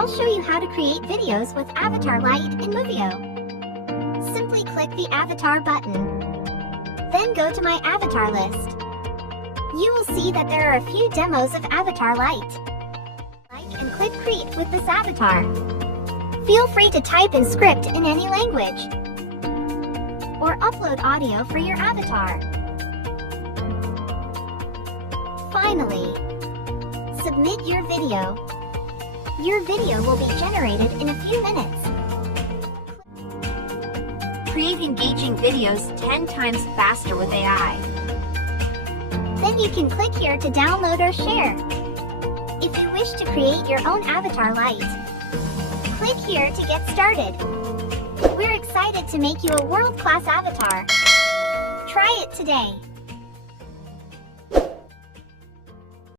I'll show you how to create videos with Avatar Lite in Movio. Simply click the Avatar button. Then go to my Avatar list. You will see that there are a few demos of Avatar Lite. Like and click Create with this avatar. Feel free to type in script in any language, or upload audio for your avatar. Finally, submit your video. Your video will be generated in a few minutes. Create engaging videos 10 times faster with AI. Then you can click here to download or share. If you wish to create your own Avatar Lite, click here to get started. We're excited to make you a world-class avatar. Try it today.